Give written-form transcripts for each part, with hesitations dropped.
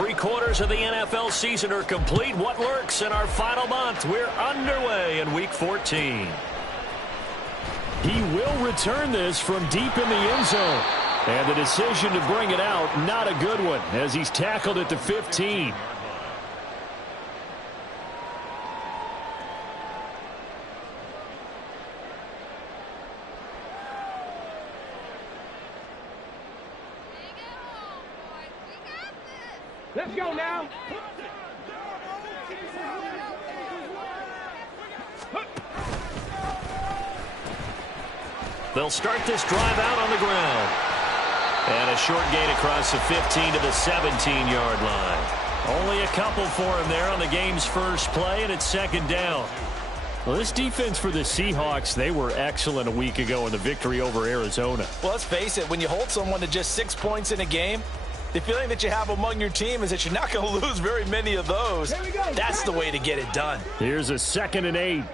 3/4 of the NFL season are complete. What lurks in our final month? We're underway in Week 14. He will return this from deep in the end zone. And the decision to bring it out, not a good one, as he's tackled at the 15. Let's go now. They'll start this drive out on the ground. And a short gain across the 15 to the 17-yard line. Only a couple for him there on the game's first play, and it's second down. Well, this defense for the Seahawks, they were excellent a week ago in the victory over Arizona. Well, let's face it, when you hold someone to just 6 points in a game, the feeling that you have among your team is that you're not going to lose very many of those. That's the way to get it done. Here's a 2nd and 8.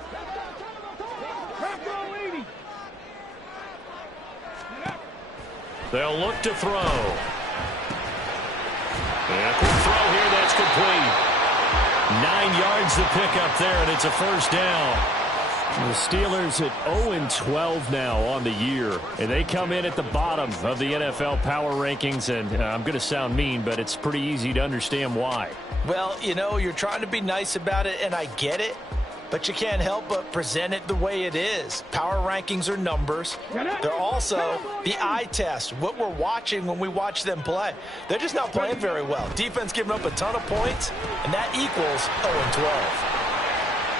They'll look to throw. And a quick throw here that's complete. 9 yards to pick up there, and it's a first down. The Steelers at 0-12 now on the year, and they come in at the bottom of the NFL power rankings, and I'm going to sound mean, but it's pretty easy to understand why. Well, you know, you're trying to be nice about it, and I get it, but you can't help but present it the way it is. Power rankings are numbers. They're also the eye test, what we're watching when we watch them play. They're just not playing very well. Defense giving up a ton of points, and that equals 0-12.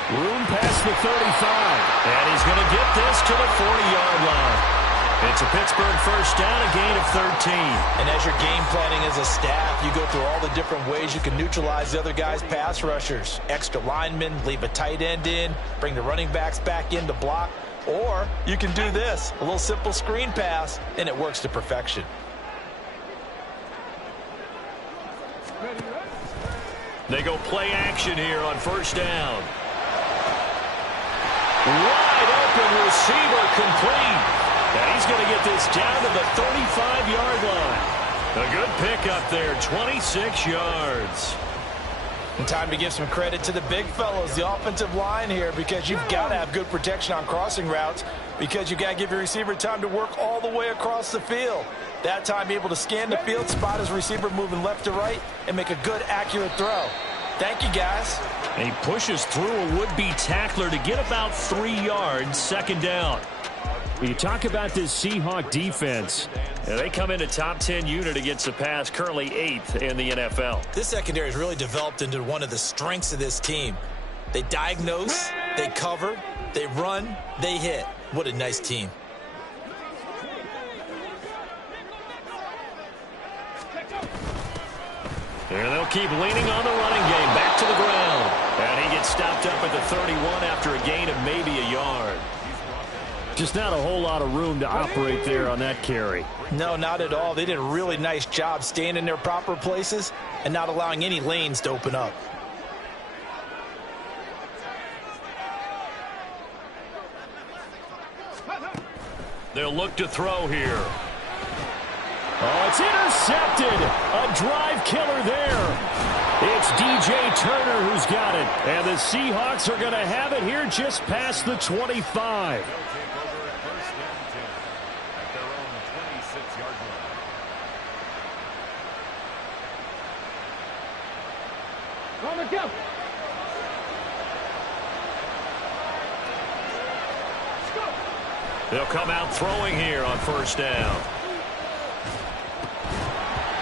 Room past the 35. And he's going to get this to the 40-yard line. It's a Pittsburgh first down, a gain of 13. And as you're game planning as a staff, you go through all the different ways you can neutralize the other guy's pass rushers. Extra linemen, leave a tight end in, bring the running backs back in to block. Or you can do this, a little simple screen pass, and it works to perfection. They go play action here on first down. Wide open receiver complete. And he's going to get this down to the 35-yard line. A good pickup there, 26 yards. And time to give some credit to the big fellows, the offensive line here, because you've got to have good protection on crossing routes, because you've got to give your receiver time to work all the way across the field. That time, be able to scan the field, spot his receiver moving left to right, and make a good, accurate throw. Thank you, guys. And he pushes through a would-be tackler to get about 3 yards, second down. You talk about this Seahawk defense. They come in a top 10 unit against the pass, currently 8th in the NFL. This secondary has really developed into one of the strengths of this team. They diagnose, they cover, they run, they hit. What a nice team. And they'll keep leaning on the running game. Back to the ground. And he gets stopped up at the 31 after a gain of maybe a yard. Just not a whole lot of room to operate there on that carry. No, not at all. They did a really nice job staying in their proper places and not allowing any lanes to open up. They'll look to throw here. Oh, it's intercepted. A drive killer there. It's DJ Turner who's got it. And the Seahawks are going to have it here just past the 25. On the go. They'll come out throwing here on first down.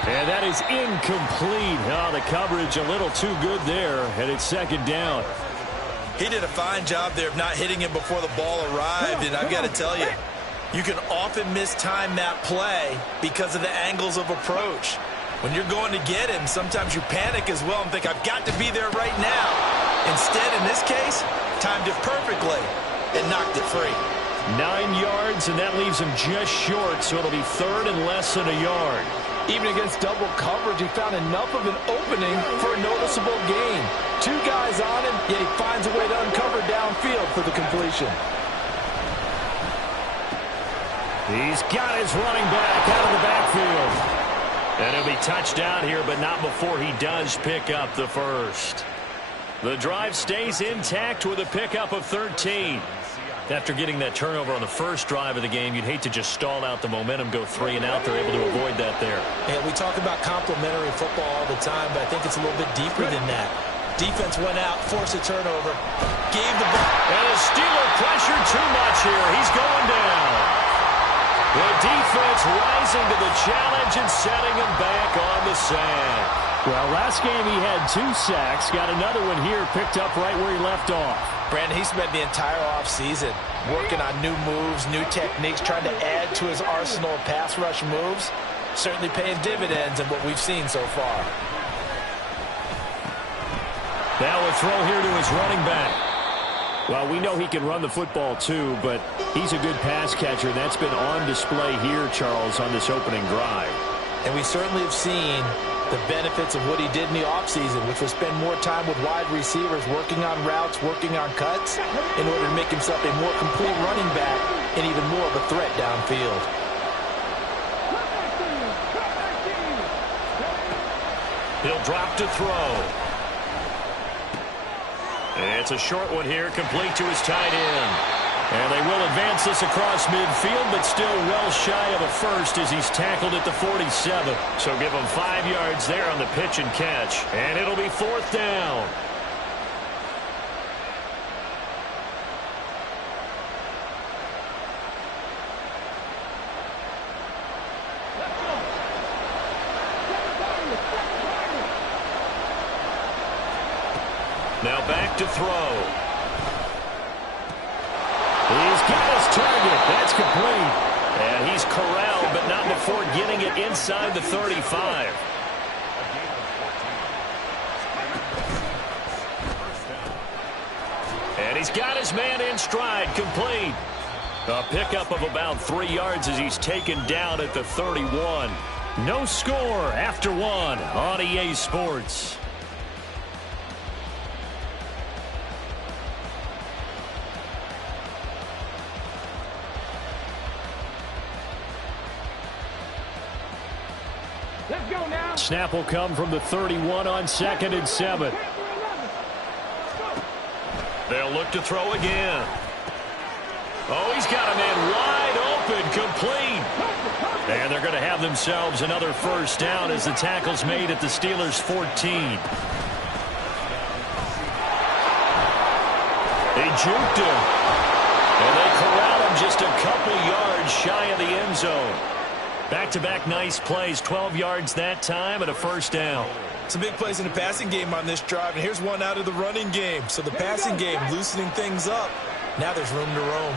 And that is incomplete. Oh, the coverage a little too good there, and it's second down. He did a fine job there of not hitting him before the ball arrived, and I've got to tell you, you can often mistime that play because of the angles of approach. When you're going to get him, sometimes you panic as well and think, I've got to be there right now. Instead, in this case, timed it perfectly and knocked it free. 9 yards, and that leaves him just short, so it'll be third and less than a yard. Even against double coverage, he found enough of an opening for a noticeable gain. 2 guys on him, yet he finds a way to uncover downfield for the completion. He's got his running back out of the backfield. And he'll be touched down here, but not before he does pick up the first. The drive stays intact with a pickup of 13. After getting that turnover on the first drive of the game, you'd hate to just stall out the momentum, go 3 and out. They're able to avoid that there. And we talk about complementary football all the time, but I think it's a little bit deeper than that. Defense went out, forced a turnover, gave the ball. And the Steeler pressure too much here. He's going down. The defense rising to the challenge and setting him back on the sack. Well, last game he had 2 sacks. Got another one here, picked up right where he left off. Brandon, he spent the entire offseason working on new moves, new techniques, trying to add to his arsenal of pass rush moves. Certainly paying dividends in what we've seen so far. Now a throw here to his running back. Well, we know he can run the football too, but he's a good pass catcher. That's been on display here, Charles, on this opening drive. And we certainly have seen the benefits of what he did in the offseason, which was spend more time with wide receivers, working on routes, working on cuts, in order to make himself a more complete running back and even more of a threat downfield. He'll drop to throw. It's a short one here, complete to his tight end. And they will advance this across midfield, but still well shy of a first as he's tackled at the 47. So give him 5 yards there on the pitch and catch. And it'll be 4th down. Now back to throw. He's got his target. That's complete. And he's corralled, but not before getting it inside the 35. And he's got his man in stride, complete. A pickup of about 3 yards as he's taken down at the 31. No score after 1 on EA Sports. Let's go now. Snap will come from the 31 on 2nd and 7. They'll look to throw again. Oh, he's got a man wide open, complete. And they're going to have themselves another first down as the tackle's made at the Steelers' 14. They juked him. And they corral him just a couple yards shy of the end zone. Back-to-back nice plays, 12 yards that time and a first down. Some big plays in the passing game on this drive, and here's one out of the running game. So the passing game loosening things up. Now there's room to roam.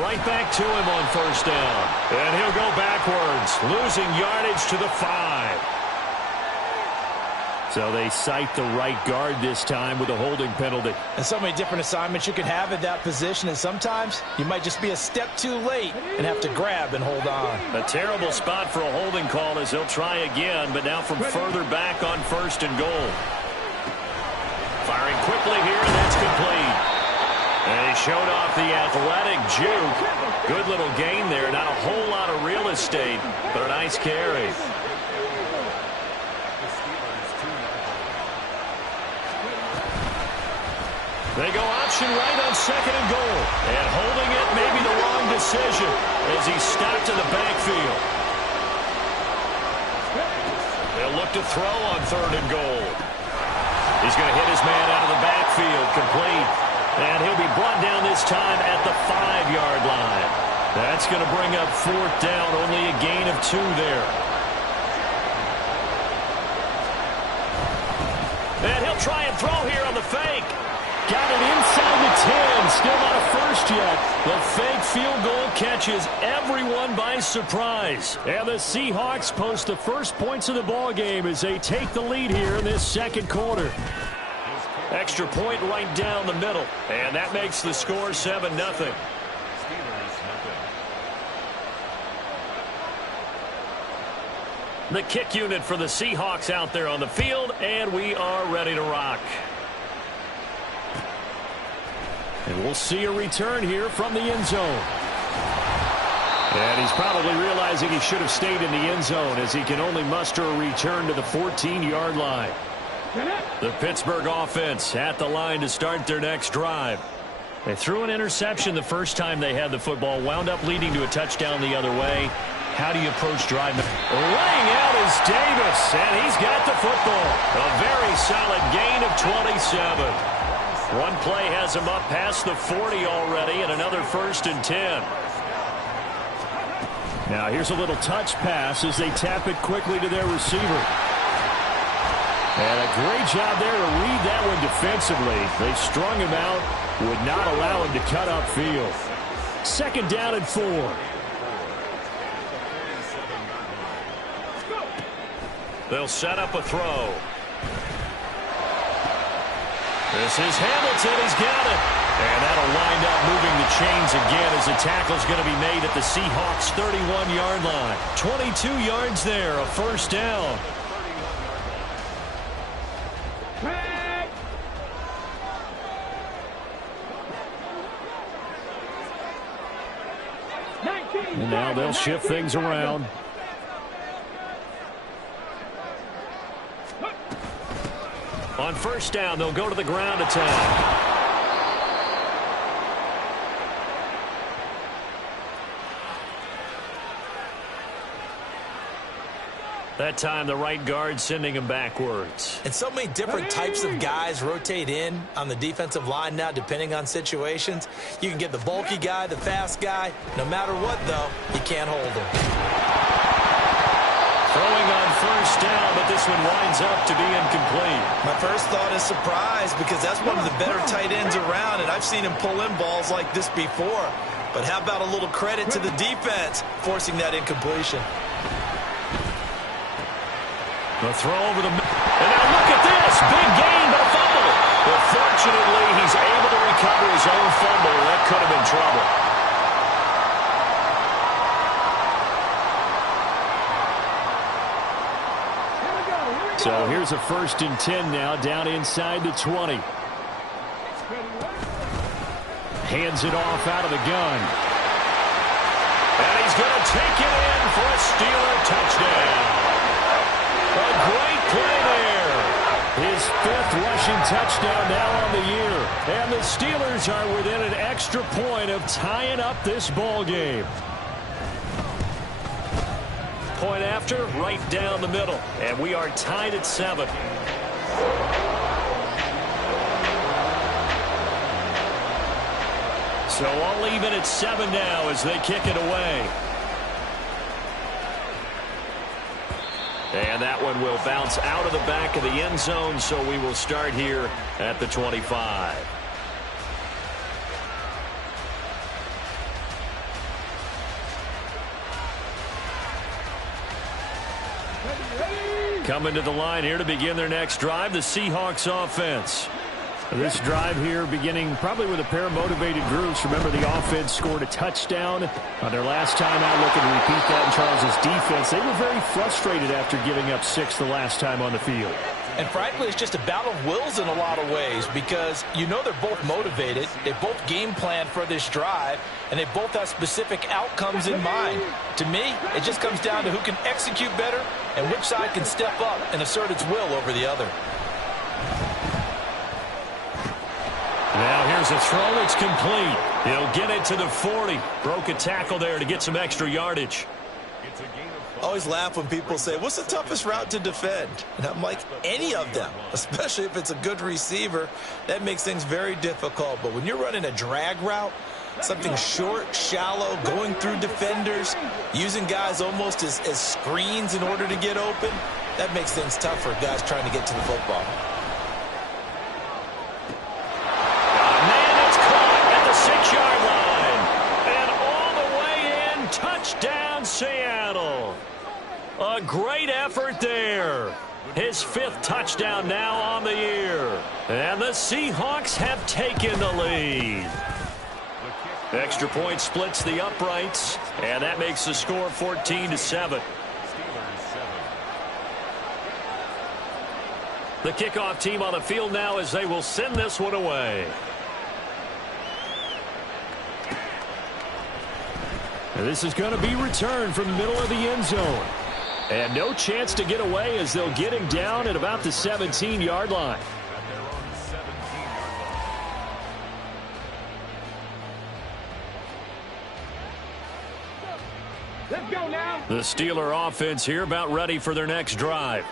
Right back to him on first down. And he'll go backwards, losing yardage to the 5. So they cite the right guard this time with a holding penalty. And so many different assignments you can have at that position, and sometimes you might just be a step too late and have to grab and hold on. A terrible spot for a holding call as he'll try again, but now from further back on 1st and goal. Firing quickly here, and that's complete. And he showed off the athletic juke. Good little gain there. Not a whole lot of real estate, but a nice carry. They go option right on 2nd and goal. And holding it may be the wrong decision as he's stopped in the backfield. They'll look to throw on 3rd and goal. He's going to hit his man out of the backfield, complete. And he'll be brought down this time at the 5-yard line. That's going to bring up 4th down, only a gain of 2 there. And he'll try and throw here on the fake. Got it inside the 10. Still not a first yet. The fake field goal catches everyone by surprise. And the Seahawks post the first points of the ball game as they take the lead here in this 2nd quarter. Extra point right down the middle. And that makes the score 7-0. The kick unit for the Seahawks out there on the field, and we are ready to rock. And we'll see a return here from the end zone. And he's probably realizing he should have stayed in the end zone as he can only muster a return to the 14-yard line. The Pittsburgh offense at the line to start their next drive. They threw an interception the first time they had the football, wound up leading to a touchdown the other way. How do you approach driving? Laying out is Davis, and he's got the football. A very solid gain of 27. One play has him up past the 40 already, and another 1st and 10. Now here's a little touch pass as they tap it quickly to their receiver. And a great job there to read that one defensively. They strung him out, would not allow him to cut upfield. 2nd down and 4. They'll set up a throw. This is Hamilton. He's got it. And that'll wind up moving the chains again as the tackle's going to be made at the Seahawks' 31-yard line. 22 yards there, a 1st down. And now they'll shift things around. On 1st down, they'll go to the ground attack. That time, the right guard sending him backwards. And so many different types of guys rotate in on the defensive line now, depending on situations. You can get the bulky guy, the fast guy. No matter what, though, you can't hold him. Throwing on 1st down, but this one winds up to be incomplete. My first thought is surprise, because that's one of the better tight ends around, and I've seen him pull in balls like this before. But how about a little credit to the defense forcing that incompletion? The throw over the middle. And now look at this. Big gain, but a fumble. But fortunately, he's able to recover his own fumble. That could have been trouble. So here's a 1st and 10 now, down inside the 20. Hands it off out of the gun. And he's going to take it in for a Steeler touchdown. A great play there. His 5th rushing touchdown now on the year. And the Steelers are within an extra point of tying up this ball game. Point after, right down the middle. And we are tied at 7. So all even at 7 now as they kick it away. And that one will bounce out of the back of the end zone, so we will start here at the 25. Coming to the line here to begin their next drive, the Seahawks offense. This drive here beginning probably with a pair of motivated groups. Remember, the offense scored a touchdown on their last time out, looking to repeat that in Charles's defense. They were very frustrated after giving up 6 the last time on the field. And frankly, it's just a battle of wills in a lot of ways, because you know they're both motivated. They both game plan for this drive, and they both have specific outcomes in mind. To me, it just comes down to who can execute better and which side can step up and assert its will over the other. Now here's a throw that's complete. He'll get it to the 40. Broke a tackle there to get some extra yardage. I always laugh when people say, what's the toughest route to defend? And I'm like, any of them, especially if it's a good receiver. That makes things very difficult. But when you're running a drag route, something short, shallow, going through defenders, using guys almost as screens in order to get open, that makes things tough for guys trying to get to the football. Touchdown, Seattle. A great effort there. His 5th touchdown now on the year. And the Seahawks have taken the lead. Extra point splits the uprights, and that makes the score 14-7. The kickoff team on the field now as they will send this one away. And this is going to be returned from the middle of the end zone. And no chance to get away as they'll get him down at about the 17-yard line. Let's go now. The Steeler offense here about ready for their next drive.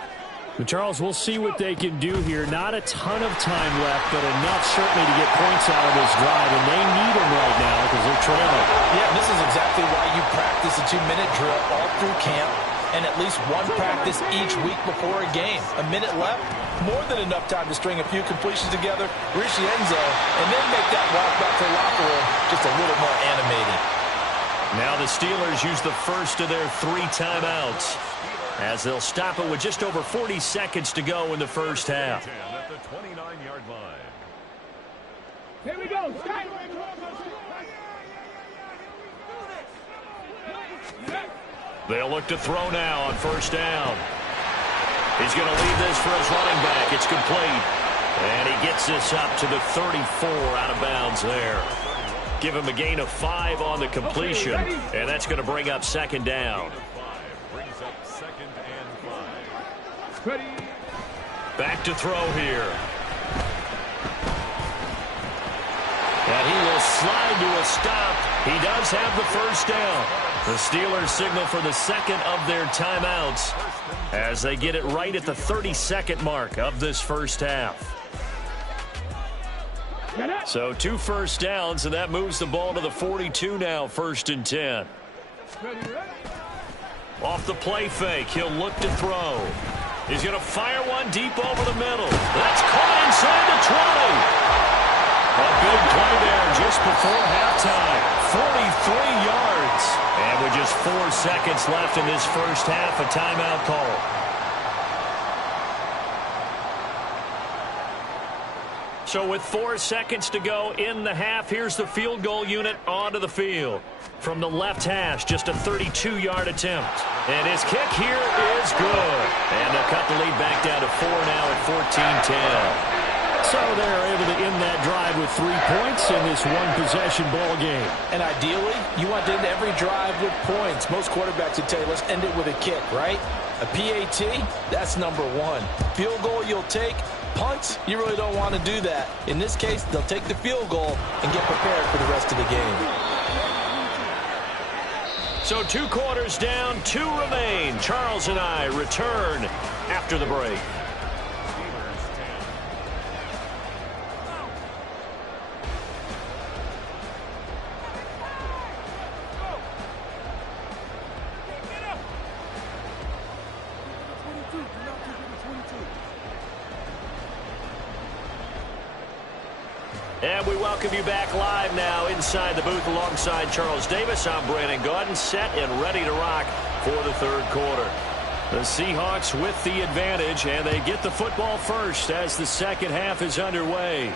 Charles, we'll see what they can do here. Not a ton of time left, but enough certainly to get points out of this drive, and they need them right now because they're trailing. Yeah, this is exactly why you practice a 2-minute drill all through camp and at least one practice each week before a game. A minute left, more than enough time to string a few completions together, reach the end zone, and then make that walk back to the locker room just a little more animating. Now the Steelers use the first of their 3 timeouts, as they'll stop it with just over 40 seconds to go in the first half. At the 29-yard line. Here we go. They'll look to throw now on first down. He's going to leave this for his running back. It's complete. And he gets this up to the 34 out of bounds there. Give him a gain of 5 on the completion. And that's going to bring up second down. Back to throw here. And he will slide to a stop. He does have the first down. The Steelers signal for the second of their timeouts as they get it right at the 30-second mark of this first half. So 2 first downs, and that moves the ball to the 42 now, 1st and 10. Off the play fake, he'll look to throw. He's going to fire one deep over the middle. That's caught inside the 20. A big play there just before halftime. 43 yards. And with just 4 seconds left in this first half, a timeout call. So with 4 seconds to go in the half, here's the field goal unit onto the field. From the left hash, just a 32-yard attempt. And his kick here is good. And they'll cut the lead back down to 4 now at 14-10. So they're able to end that drive with 3 points in this one-possession ball game. And ideally, you want to end every drive with points. Most quarterbacks would tell you, let's end it with a kick, right? A PAT, that's number 1. Field goal you'll take. Punts, you really don't want to do that. In this case, they'll take the field goal and get prepared for the rest of the game. So 2 quarters down, 2 remain. Charles and I return after the break. And we welcome you back live now inside the booth alongside Charles Davis. I'm Brandon Gaudin, set and ready to rock for the 3rd quarter. The Seahawks with the advantage, and they get the football first as the second half is underway.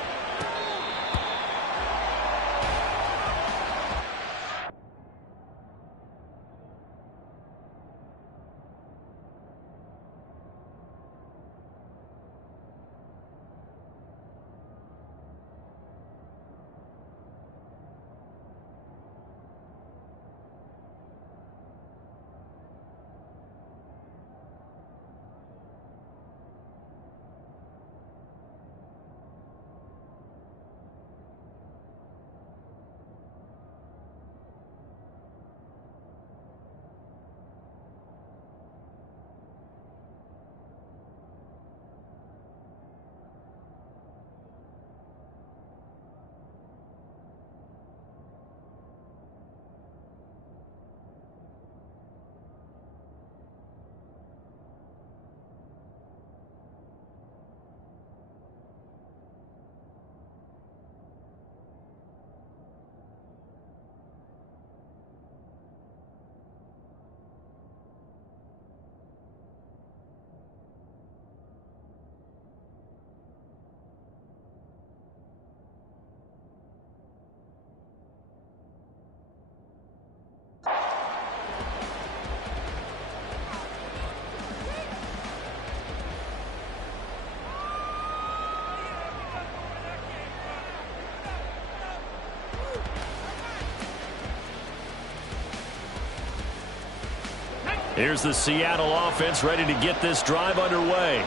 Here's the Seattle offense ready to get this drive underway.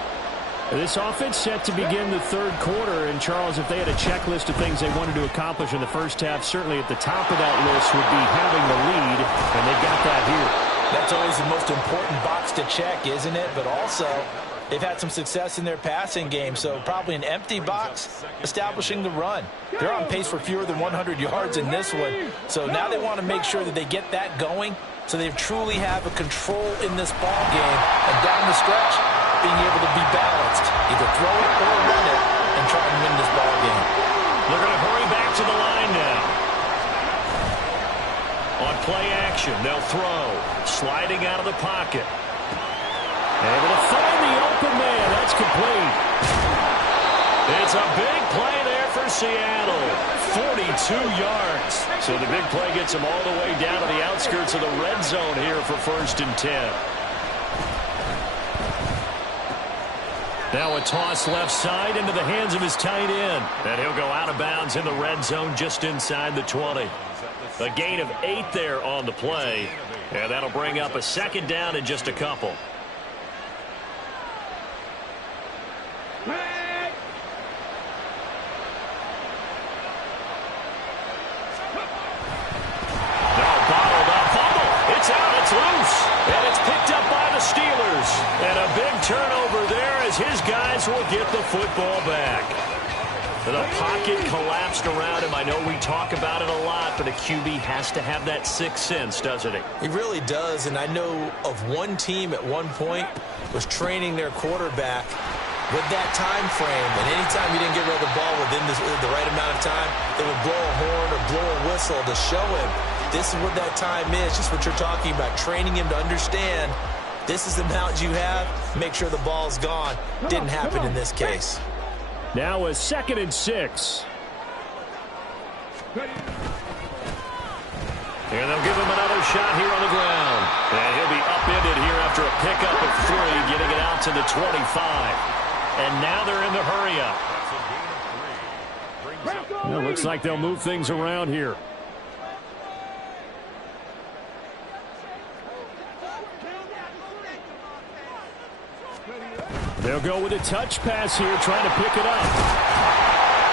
This offense set to begin the third quarter. And, Charles, if they had a checklist of things they wanted to accomplish in the first half, certainly at the top of that list would be having the lead, and they've got that here. That's always the most important box to check, isn't it? But also, they've had some success in their passing game, so probably an empty box establishing the run. They're on pace for fewer than 100 yards in this one, so now they want to make sure that they get that going so they truly have a control in this ball game, and down the stretch, being able to be balanced, either throw it or run it, and try and win this ball game. They're going to hurry back to the line now. On play action, they'll throw. Sliding out of the pocket. Able to find the open man. That's complete. It's a big play there for Seattle. 42 yards. So the big play gets them all the way down to the outskirts of the red zone here for 1st and 10. Now a toss left side into the hands of his tight end. And he'll go out of bounds in the red zone just inside the 20. A gain of 8 there on the play. And that'll bring up a 2nd down in just a couple. And a big turnover there as his guys will get the football back. The pocket collapsed around him. I know we talk about it a lot, but a QB has to have that sixth sense, doesn't he? He really does, and I know of one team at one point was training their quarterback with that time frame, and anytime he didn't get rid of the ball within the right amount of time, they would blow a horn or blow a whistle to show him this is what that time is, just what you're talking about, training him to understand this is the amount you have, make sure the ball's gone. Didn't happen in this case. Now a 2nd and 6. And they'll give him another shot here on the ground. And he'll be upended here after a pickup of 3, getting it out to the 25. And now they're in the hurry-up. Well, looks like they'll move things around here. They'll go with a touch pass here, trying to pick it up.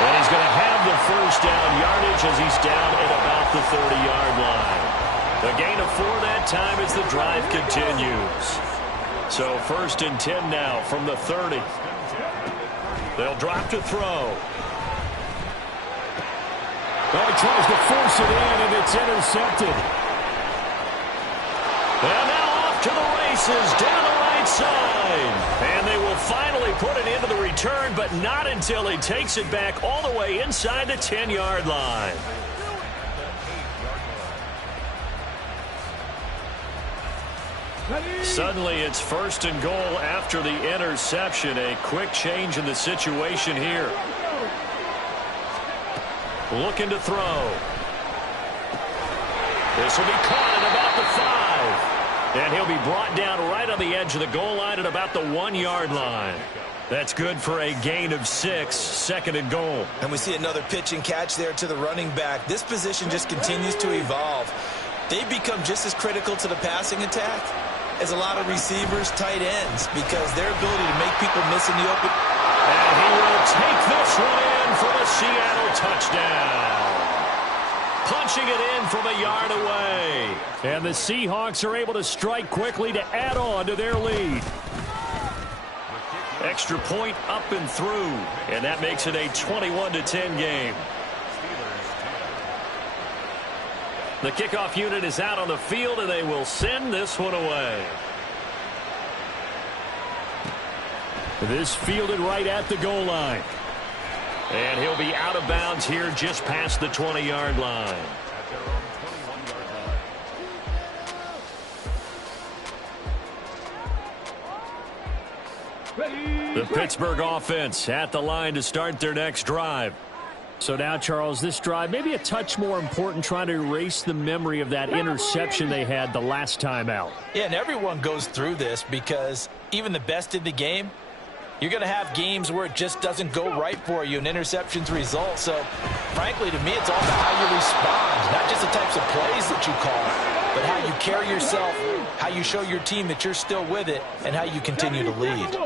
And he's going to have the first down yardage as he's down at about the 30-yard line. A gain of 4 that time as the drive continues. So 1st and 10 now from the 30. They'll drop to throw. Well, he tries to force it in, and it's intercepted. And now off to the races, down the right side. And they will finally put it into the return, but not until he takes it back all the way inside the 10-yard line. Suddenly it's 1st and goal after the interception. A quick change in the situation here. Looking to throw. This will be caught at about the 5. And he'll be brought down right on the edge of the goal line at about the 1-yard line. That's good for a gain of 6, 2nd and goal. And we see another pitch and catch there to the running back. This position just continues to evolve. They've become just as critical to the passing attack as a lot of receivers, tight ends, because their ability to make people miss in the open. And he will take this one in for a Seattle touchdown. Punching it in from a yard away. And the Seahawks are able to strike quickly to add on to their lead. Extra point up and through. And that makes it a 21-10 game. The kickoff unit is out on the field, and they will send this one away. This fielded right at the goal line. And he'll be out of bounds here just past the 20-yard line. The Pittsburgh offense at the line to start their next drive. So now, Charles, this drive maybe a touch more important, trying to erase the memory of that interception they had the last time out. Yeah, and everyone goes through this because even the best in the game, you're going to have games where it just doesn't go right for you and interceptions result. So, frankly, to me, it's all about how you respond, not just the types of plays that you call. but how you carry yourself, how you show your team that you're still with it, and how you continue to lead.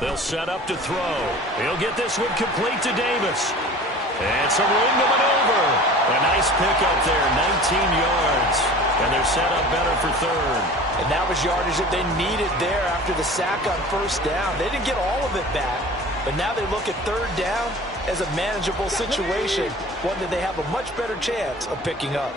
They'll set up to throw. He'll get this one complete to Davis. And some room to maneuver. A nice pickup there, 19 yards. And they're set up better for third. And that was yardage that they needed there after the sack on first down. They didn't get all of it back, but now they look at third down as a manageable situation, one that they have a much better chance of picking up.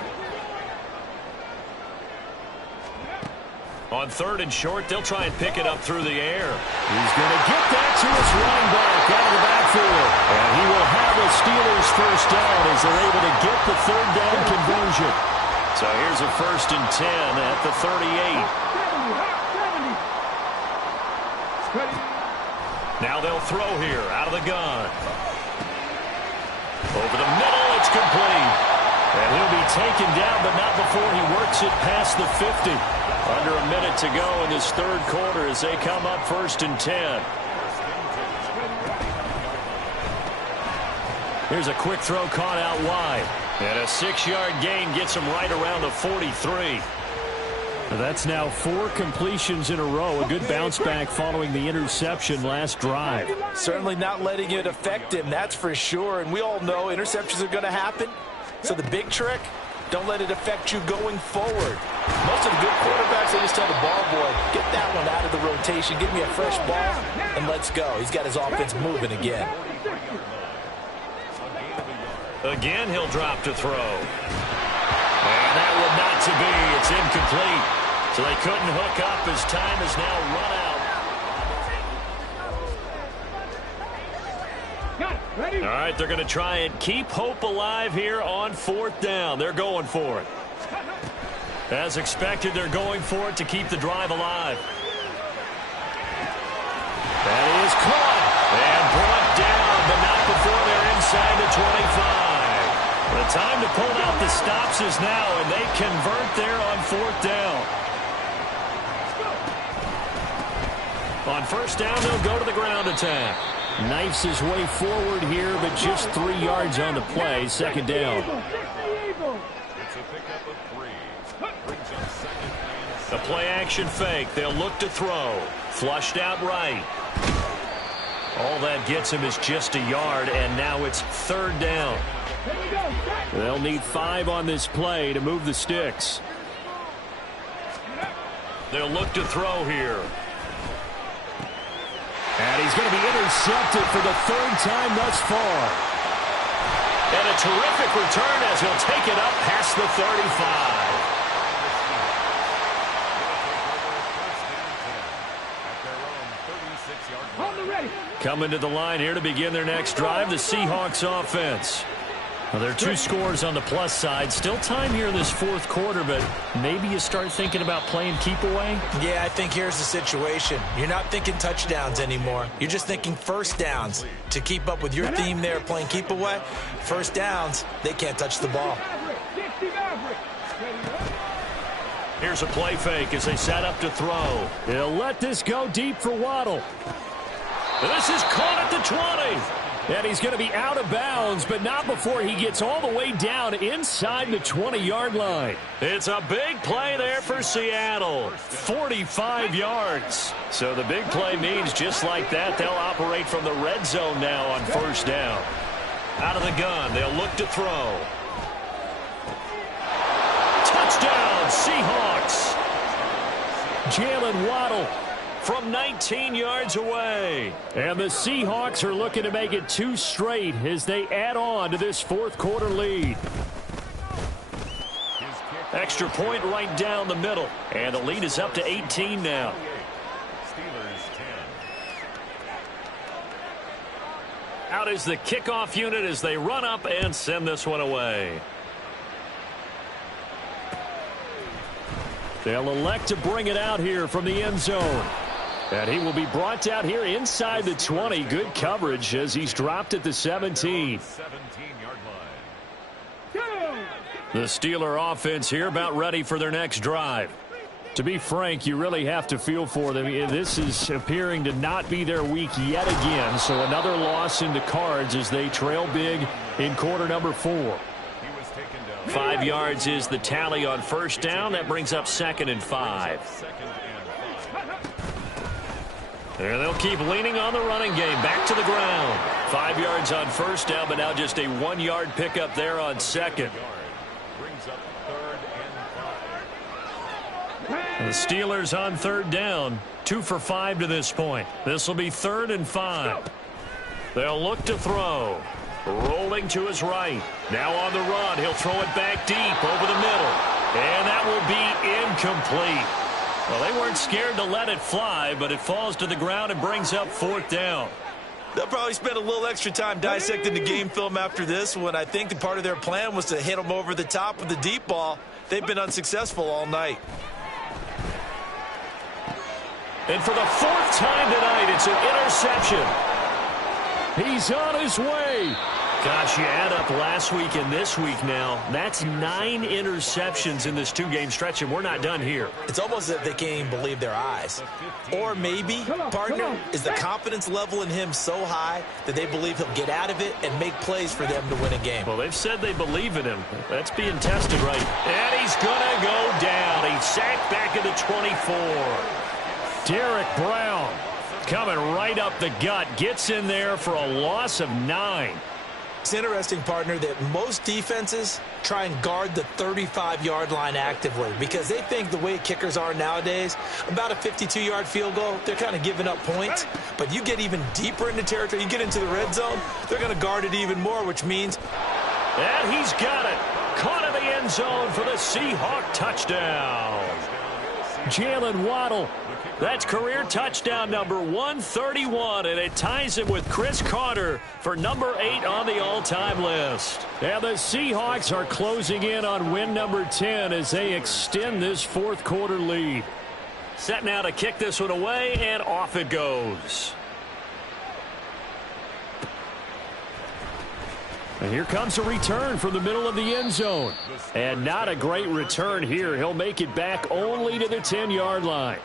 On third and short, they'll try and pick it up through the air. He's going to get that to his running back out of the backfield. And he will have a Steelers first down as they're able to get the third down conversion. So here's a 1st and 10 at the 38. Now they'll throw here out of the gun. Over the middle, it's complete. And he'll be taken down, but not before he works it past the 50. Under a minute to go in this third quarter as they come up 1st and 10. Here's a quick throw caught out wide. And a 6-yard gain gets him right around the 43. That's now 4 completions in a row. A good bounce back following the interception last drive. Certainly not letting it affect him, that's for sure. And we all know interceptions are going to happen. So the big trick, don't let it affect you going forward. Most of the good quarterbacks, they just tell the ball boy, get that one out of the rotation, give me a fresh ball, and let's go. He's got his offense moving again. Again, he'll drop to throw. And that will not to be. It's incomplete. So they couldn't hook up as time is now run out. All right, they're going to try and keep hope alive here on 4th down. They're going for it. As expected, they're going for it to keep the drive alive. That is caught and brought down, but not before they're inside the 25. The time to pull out the stops is now, and they convert there on 4th down. On 1st down, they'll go to the ground attack. Knifes his way forward here, but just 3 yards on the play. 2nd down. The play-action fake. They'll look to throw. Flushed out right. All that gets him is just a yard, and now it's 3rd down. They'll need 5 on this play to move the sticks. They'll look to throw here. And he's going to be intercepted for the 3rd time thus far. And a terrific return as he'll take it up past the 35. Coming to the line here to begin their next drive, the Seahawks offense. Well, there are 2 scores on the plus side. Still time here in this 4th quarter, but maybe you start thinking about playing keep away? Yeah, I think here's the situation. You're not thinking touchdowns anymore. You're just thinking 1st downs. To keep up with your theme there, playing keep away, 1st downs, they can't touch the ball. Here's a play fake as they set up to throw. He'll let this go deep for Waddle. This is caught at the 20. And he's going to be out of bounds, but not before he gets all the way down inside the 20-yard line. It's a big play there for Seattle. 45 yards. So the big play means just like that, they'll operate from the red zone now on 1st down. Out of the gun, they'll look to throw. Touchdown, Seahawks. Jalen Waddle from 19 yards away. And the Seahawks are looking to make it 2 straight as they add on to this 4th quarter lead. Extra point right down the middle. And the lead is up to 18 now. Out is the kickoff unit as they run up and send this one away. They'll elect to bring it out here from the end zone. And he will be brought down here inside the 20. Good coverage as he's dropped at the 17. The Steeler offense here about ready for their next drive. To be frank, you really have to feel for them. This is appearing to not be their week yet again. So another loss in the cards as they trail big in quarter number 4. 5 yards is the tally on first down. That brings up 2nd and 5. And they'll keep leaning on the running game. Back to the ground. 5 yards on first down, but now just a 1-yard pickup there on 2nd. The Steelers on 3rd down. 2 for 5 to this point. This will be 3rd and 5. They'll look to throw. Rolling to his right. Now on the run. He'll throw it back deep over the middle. And that will be incomplete. Well, they weren't scared to let it fly, but it falls to the ground and brings up 4th down. They'll probably spend a little extra time dissecting the game film after this one. I think the part of their plan was to hit them over the top with the deep ball. They've been unsuccessful all night. And for the 4th time tonight, it's an interception. He's on his way. Gosh, you add up last week and this week now. That's 9 interceptions in this 2-game stretch, and we're not done here. It's almost as if they can't even believe their eyes. Or maybe, partner, is the confidence level in him so high that they believe he'll get out of it and make plays for them to win a game. Well, they've said they believe in him. That's being tested right. And he's going to go down. He's sacked back at the 24. Derek Brown coming right up the gut. Gets in there for a loss of 9. It's interesting, partner, that most defenses try and guard the 35-yard line actively because they think the way kickers are nowadays, about a 52-yard field goal, they're kind of giving up points. But you get even deeper into territory, you get into the red zone, they're going to guard it even more, which means... And he's got it. Caught in the end zone for the Seahawks touchdown. Jalen Waddle. That's career touchdown number 131, and it ties him with Chris Carter for number 8 on the all-time list. And the Seahawks are closing in on win number 10 as they extend this 4th quarter lead. Set now to kick this one away, and off it goes. And here comes a return from the middle of the end zone. And not a great return here. He'll make it back only to the 10-yard line.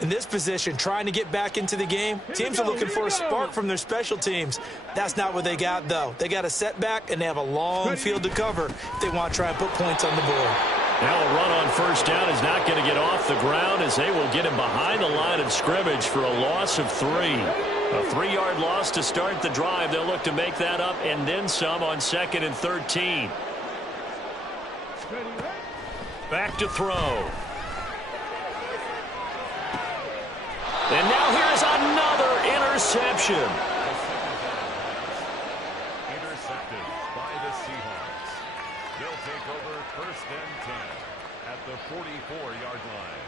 In this position, trying to get back into the game, teams are looking for a spark from their special teams. That's not what they got, though. They got a setback, and they have a long field to cover if they want to try and put points on the board. Now a run on first down is not going to get off the ground as they will get him behind the line of scrimmage for a loss of 3. A 3-yard loss to start the drive. They'll look to make that up and then some on 2nd and 13. Back to throw. And now here's another interception. Intercepted by the Seahawks. They'll take over 1st and 10 at the 44-yard line.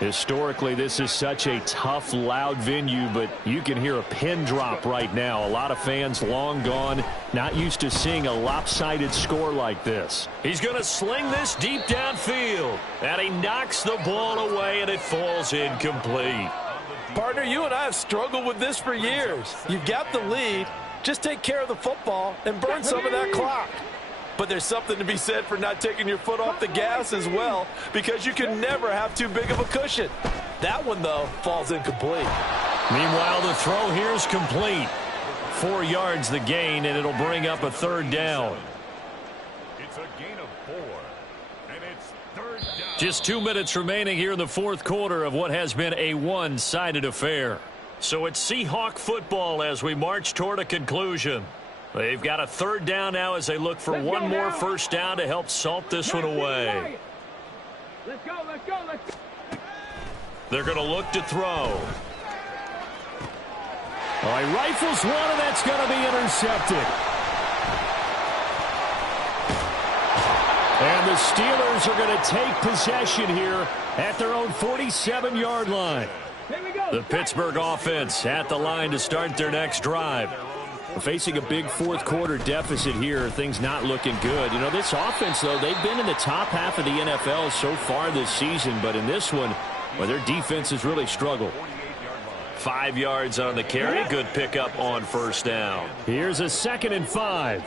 Historically, this is such a tough, loud venue, but you can hear a pin drop right now. A lot of fans long gone, not used to seeing a lopsided score like this. He's going to sling this deep downfield, and he knocks the ball away, and it falls incomplete. Partner, you and I have struggled with this for years. You've got the lead. Just take care of the football and burn some of that clock. But there's something to be said for not taking your foot off the gas as well, because you can never have too big of a cushion. That one, though, falls incomplete. Meanwhile, the throw here is complete. 4 yards the gain, and it'll bring up a 3rd down. It's a gain of 4, and it's 3rd down. Just 2 minutes remaining here in the 4th quarter of what has been a one-sided affair. So it's Seahawk football as we march toward a conclusion. They've got a 3rd down now as they look for one more first down to help salt this one away. Let's go, let's go, let's go. They're going to look to throw. All right, rifles one, and that's going to be intercepted. And the Steelers are going to take possession here at their own 47-yard line. Here we go. The Pittsburgh offense at the line to start their next drive. Facing a big 4th quarter deficit here, things not looking good. You know, this offense, though, they've been in the top half of the NFL so far this season, but in this one, well, their defense has really struggled. 5 yards on the carry. Good pickup on first down. Here's a 2nd and 5.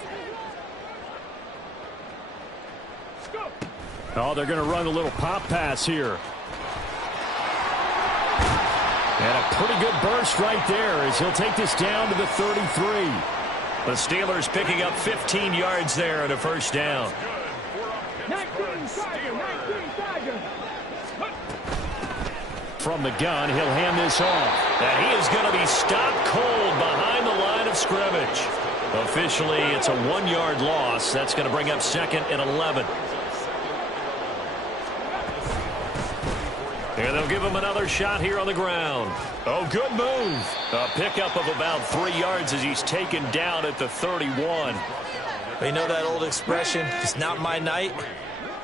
Oh, they're going to run a little pop pass here. And a pretty good burst right there as he'll take this down to the 33. The Steelers picking up 15 yards there and a first down. 19 Tiger. From the gun, he'll hand this off. And he is going to be stopped cold behind the line of scrimmage. Officially, it's a 1-yard loss. That's going to bring up 2nd and 11. And they'll give him another shot here on the ground. Oh, good move. A pickup of about 3 yards as he's taken down at the 31. You know that old expression, it's not my night?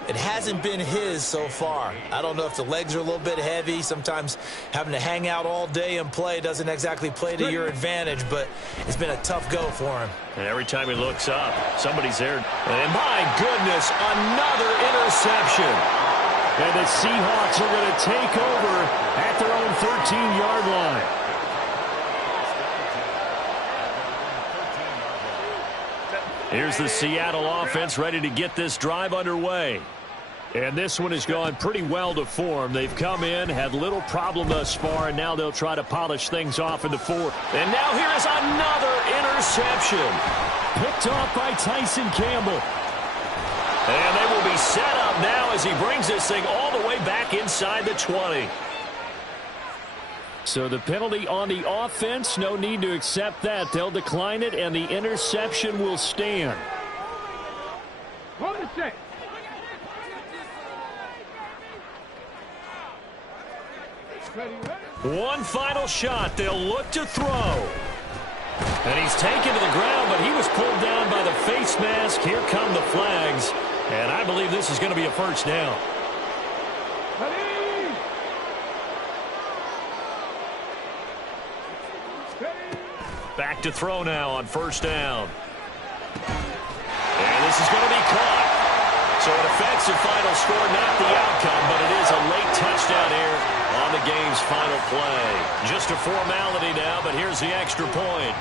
It hasn't been his so far. I don't know if the legs are a little bit heavy. Sometimes having to hang out all day and play doesn't exactly play to your advantage, but it's been a tough go for him. And every time he looks up, somebody's there. And my goodness, another interception. And the Seahawks are going to take over at their own 13-yard line. Here's the Seattle offense ready to get this drive underway. And this one has gone pretty well to form. They've come in, had little problem thus far, and now they'll try to polish things off in the fourth. And now here is another interception. Picked off by Tyson Campbell. And they will be set up now as he brings this thing all the way back inside the 20. So the penalty on the offense, no need to accept that. They'll decline it, and the interception will stand. Hold the set. One final shot. They'll look to throw. And he's taken to the ground, but he was pulled down by the face mask. Here come the flags. And I believe this is going to be a first down. Back to throw now on first down. And this is going to be caught. So an offensive final score, not the outcome, but it is a late touchdown here on the game's final play. Just a formality now, but here's the extra point.